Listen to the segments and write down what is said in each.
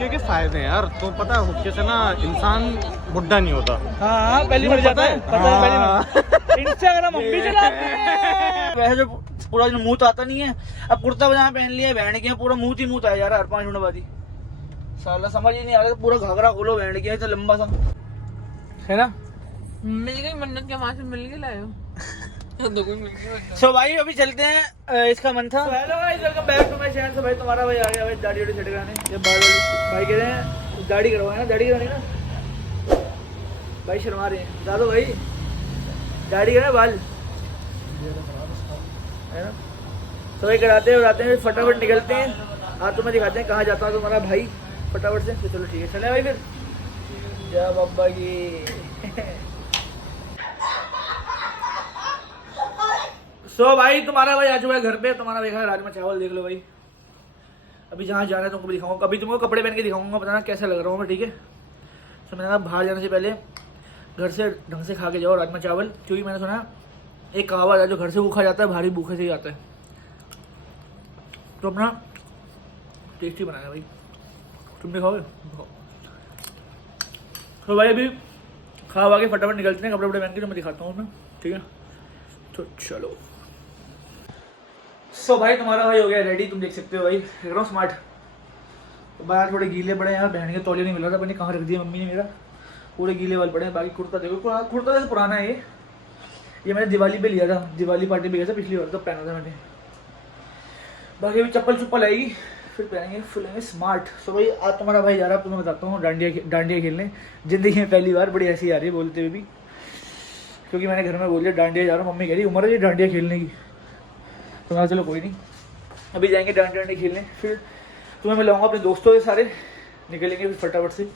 हुक्के के फायदे हैं यार, तो पता है हुक्के से ना इंसान बुढ़ा नहीं होता। हाँ पहली मर जाता है, पता है पहली मर। इंस्टाग्राम हम भी चलाते हैं। वैसे जो पूरा दिन मुंह तो आता नहीं है, अब कुर्ता पजामा पहन लिया बहन के पूरा मुंह ही मुंह आया यार 5 मिनट बाद ही। साला समझ ही नहीं आ रहा, पूरा घाघरा खोलो बहन के, तो लंबा सा है ना। मिल गई मन्नत के, वहां से मिल के लाए हो। सो भाई अभी चलते हैं, इसका मन था। Hello guys, welcome back to my channel. भाई तुम्हारा भाई आ गया भाई दाढ़ी वाड़ी सेट कराने। ये भाई कह रहे हैं दाढ़ी करवाए ना, दाढ़ी करवानी ना भाई, शर्मा रहे हैं बता दो भाई, दाढ़ी करना बाल है ना। तो भाई कराते हैं फटाफट निकलते हैं। आज तुम्हें दिखाते हैं कहाँ जाता है तुम्हारा भाई फटाफट से। तो चलो ठीक है, चले भाई फिर जा बाबा की। सो भाई तुम्हारा भाई आ चुका है घर पे। तुम्हारा भाई खा राजमा चावल, देख लो भाई। अभी जहाँ जाना है तुमको दिखाऊंगा, कभी तुमको कपड़े पहन के दिखाऊंगा, बताना कैसा लग रहा हूँ मैं, ठीक है। तो मैंने कहा बाहर जाने से पहले घर से ढंग से खा के जाओ राजमा चावल, क्योंकि मैंने सुना एक कहावत है जो घर से भूखा जाता है भारी भूखे से ही आता है। तो अपना टेस्टी बनाया भाई, तुम भी खाओगे। तो भाई अभी खा के फटाफट निकलते हैं, कपड़े वपड़े पहन के, तो मैं दिखाता हूँ मैं, ठीक है। तो चलो। सो भाई तुम्हारा भाई हो गया रेडी, तुम देख सकते हो भाई, एकदम स्मार्ट। तो बाहर थोड़े गीले पड़े हैं, बहन के तौलिया नहीं मिल रहा था, मैंने कहाँ रख दिया मम्मी ने मेरा, पूरे गीले वाल पड़े हैं। बाकी कुर्ता देखो, कुर्ता जैसे पुराना है ये मैंने दिवाली पे लिया था, दिवाली पार्टी पे गया था पिछली बार, तो पहना था मैंने। बाकी अभी चप्पल आएगी फिर पहनेंगे, फुलेंगे स्मार्ट। सो भाई आज तुम्हारा भाई जा रहा है, तुम्हें बताता हूँ डांडिया खेलने, जिंदगी में पहली बार। बड़ी ऐसी आ रही है बोलते हुए भी, क्योंकि मैंने घर में बोल दिया डांडिया जा रहा हूँ, मम्मी कह रही उम्र है ये डांडिया खेलने की। तो मैं चलो कोई नहीं, अभी जाएंगे डांडिया खेलने, फिर तुम्हें मिलाऊंगा अपने दोस्तों के सारे, निकलेंगे फिर फटाफट से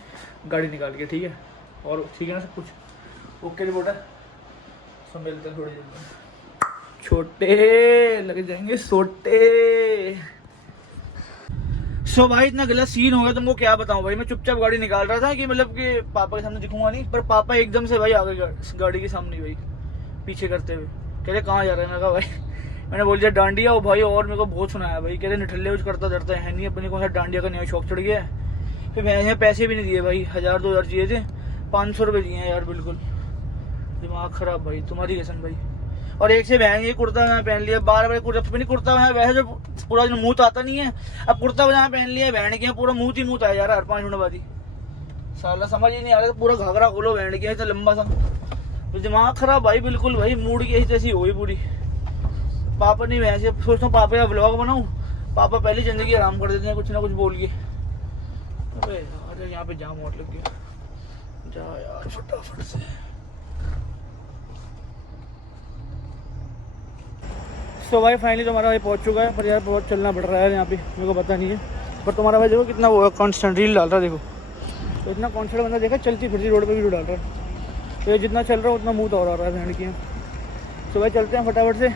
गाड़ी निकाल के, ठीक है। और ठीक है ना सब कुछ ओके रिपोर्ट है, सब मिलते हैं थोड़ी देर में। छोटे लगे जाएंगे सोटे। सो भाई इतना गलत सीन हो गया, तुमको क्या बताऊं भाई। मैं चुपचाप गाड़ी निकाल रहा था कि मतलब कि पापा के सामने दिखूंगा नहीं, पर पापा एकदम से भाई आ गए गाड़ी के सामने भाई, पीछे करते हुए। कह रहे कहाँ जा रहे हैं, मैं कहा भाई मैंने बोल दिया डांडिया हो भाई, और मेरे को बहुत सुनाया भाई। कह रहे निठल्ले कुछ करता डरता है नहीं, अपने को डांडिया का नया शौक चढ़ गया है। फिर मैंने पैसे भी नहीं दिए भाई, 1000-2000 चाहिए थे, 500 रुपये दिए हैं यार। बिल्कुल दिमाग खराब भाई, तुम्हारी कसम भाई। और एक से बहन ये कुर्ता मैं पहन लिया, बार कुर्ता मैं वैसे जो पूरा दिन मुंह तो आता नहीं है, अब कुर्ता पजामा पहन लिया बहन के, पूरा मुंह ही मुंह आया यार 5 मिनट बाद ही। साला समझ ही नहीं आ रहा, पूरा घाघरा खोलो बहन के, तो लंबा सा। तो दिमाग खराब भाई बिल्कुल भाई, मूड की ऐसी हुई पूरी। पापा नहीं, वैसे सोचता हूँ पापा का व्लॉग बनाऊं, पापा पहली जिंदगी आराम कर देते हैं कुछ ना कुछ बोल के। अरे यार यहाँ पे जाम और लग गया, जा यार फटाफट से। सो भाई फाइनली तुम्हारा भाई पहुंच चुका है, पर यार बहुत चलना पड़ रहा है यहाँ पे, मेरे को पता नहीं है। पर तुम्हारा भाई देखो कितना वो कॉन्स्टेंट रील डाल रहा है, देखो तो इतना कॉन्फिडेंट बंदा देखा, चलती फिरती रोड पे वीडियो डाल रहा है। तो ये जितना चल रहा है उतना मुँह तो और आ रहा है बहन की। सो भाई चलते हैं फटाफट से,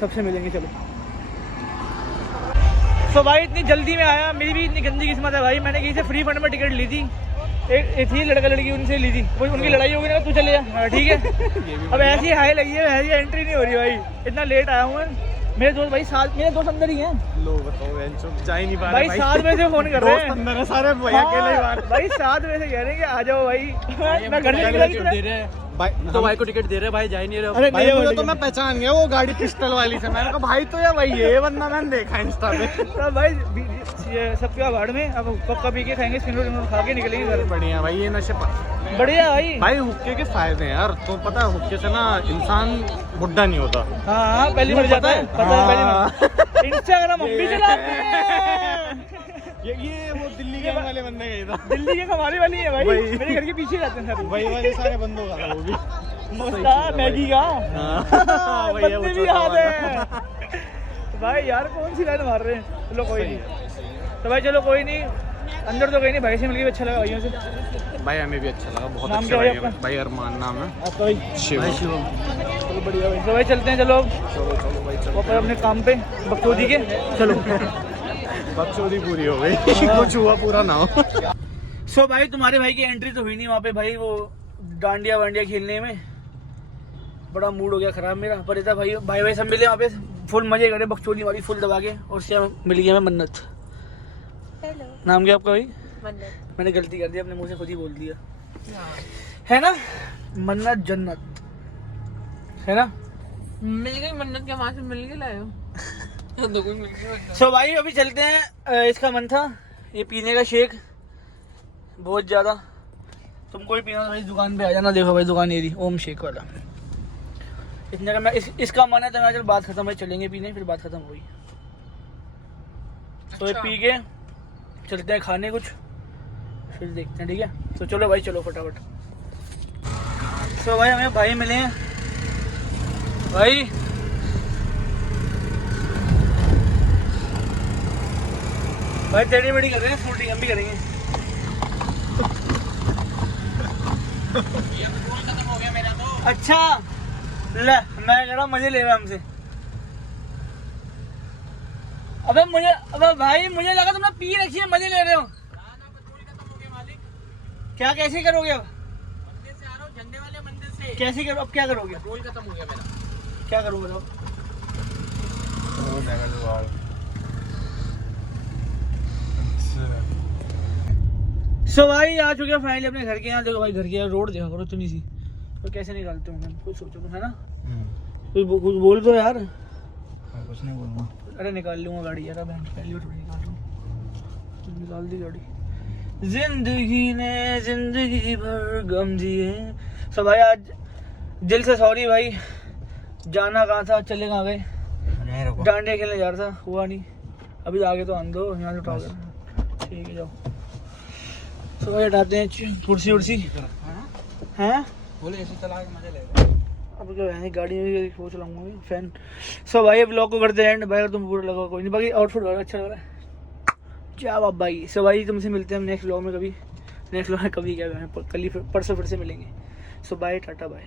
सबसे मिलेंगे चलो। सो भाई इतनी जल्दी में आया, मेरी भी इतनी गंदी किस्मत है भाई। मैंने कहीं से फ्री फंड में टिकट ली थी, एक थी लड़का लड़की, उनसे ली थी, वो उनकी लड़ाई हो गई ना, तू चले जा ठीक है। अब ऐसी हाई लगी है, ऐसी एंट्री नहीं हो रही भाई, इतना लेट आया हूँ मैं। मेरे दोस्त भाई साथ, मेरे दोस्त अंदर ही हैं। लो बताओ जा ही नहीं पा भाई 7 बजे से फोन कर रहे हैं, अंदर है सारे भैया अकेले ही बाहर। भाई 7 बजे से कह रहे हैं कि आ जाओ भाई। मैं घर से निकला भाई तो भाई को टिकट दे रहे भाई, जा ही नहीं रहे। अरे भाई नहीं मुझे तो मैं पहचान गया वो गाड़ी पिस्टल वाली से, मैंने कहा भाई तो या भाई ये बंदा मैंने देखा इंस्टा पे। तो भाई ये सबके अवार्ड में अब पक्का पी के खाएंगे, सिंदूर खा के निकलेंगे घर। बढ़िया भाई, ये नशे बढ़िया भाई। भाई हुक्के के फायदे हैं यार, तो पता है हुक्के से ना इंसान बुढ़ा नहीं होता। हाँ पहली मर जाता है, पता है पहली मर। इंस्टाग्राम हम भी चलाते हैं। ये वो दिल्ली के वाले बंदे गए था, दिल्ली के कमाने वाली है भाई, मेरे घर के पीछे रहते हैं सर। वही वाले सारे बंदों का था वो भी। मोस्ता मैगी का भैया बंदे भी याद है भाई। यार कौन सी लाइन मार रहे हैं, चलो कोई नहीं। तो भाई चलो कोई नहीं, अंदर तो कहीं नहीं, भाई से मिलकर अच्छा लगा भाइयों से। भाई हमें भी अच्छा लगा, बहुत नाम अच्छा क्या है भाई, आपका? भाई अरमान नाम है आपका भाई शिवम। चलो बढ़िया भाई। तो भाई चलते हैं, चलो चलो भाई चलो, वापस अपने काम पे बकचोदी के चलो। बकचोदी पूरी हो गई, कुछ हुआ पूरा ना हो। सो भाई तुम्हारे भाई की एंट्री तो हुई नहीं वहाँ पे भाई, वो डांडिया वांडिया खेलने में बड़ा मूड हो गया खराब मेरा। पर इतना भाई भाई भाई सब मिले वहाँ पे, फुल मजे करे बकचोदी वाली फुल दबा के, और उससे मिल गया मैं मन्नत। हेलो नाम क्या आपका भाई? मन्नत मैंने गलती कर दी, अपने मुंह से खुद ही बोल दिया है ना। मन्नत जन्नत है ना। मिल गई मन्नत के वहां से मिल के लाए हो तो कोई मिल गया सो भाई अभी चलते हैं। इसका मन था ये पीने का शेक बहुत ज़्यादा। तुमको भी पीना तो भाई दुकान पे आ जाना। देखो भाई दुकान ये रही, ओम शेक वाला। इतने का मैं इसका मन है तो मैं चल बात खत्म है, चलेंगे पीने, फिर बात खत्म हुई तो ये पी के चलते हैं खाने कुछ, फिर देखते हैं। ठीक है तो चलो भाई, चलो फटाफट। तो भाई हमें भाई मिले हैं। भाई भाई टेढ़ी मेढ़ी कर रहे हैं, शूटिंग हम भी करेंगे। अच्छा ले, मैं कह रहा हूँ मजे ले रहा हमसे। अबे भाई मुझे लगा तुमने पी रखी है, मजे ले रहे हो। क्या कैसे करोगे अब? मंदिर से आ रहा हूँ, झंडे वाले मंदिर से। कैसे करो अब, क्या करोगे? पेट्रोल खत्म हो गया मेरा। क्या करोगे अब? सो भाई आ चुके हैं फाइनली अपने घर के यहाँ। देखो भाई घर के रोड देखा करो इतनी सी, तो कैसे निकालते होंगे कुछ सोचो तो, है ना। कुछ बोल दो यार। कुछ नहीं बोलूँगा। अरे निकाल लूँगा गाड़ी यार, बहन पहली बार थोड़ी निकाल लूँ। निकाल दी गाड़ी। जिंदगी ने जिंदगी भर गम दिए। सो भाई आज दिल से सॉरी भाई, जाना कहाँ था, चले कहाँ गए। डांडिया खेलने जा रहा था, हुआ नहीं। अभी आगे तो आन दो, यहाँ से उठा कर। ठीक है जाओ। तो भाई हटाते हैं कुर्सी उर्सी हैं। बोले ऐसे चला के मजा लेगा। अब क्या है गाड़ी में वो चलाऊंगा फैन। सो भाई ब्लॉग को करते हैं भाई, अगर तुम बुरा लगा कोई नहीं, बाकी आउटफिट अच्छा लग रहा है। क्या बात भाई। सो भाई तुमसे मिलते हैं हम नेक्स्ट व्लॉग में कभी। नेक्स्ट व्लॉग में कभी क्या कल ही परसों फिर से मिलेंगे। सो बाय, टाटा बाय।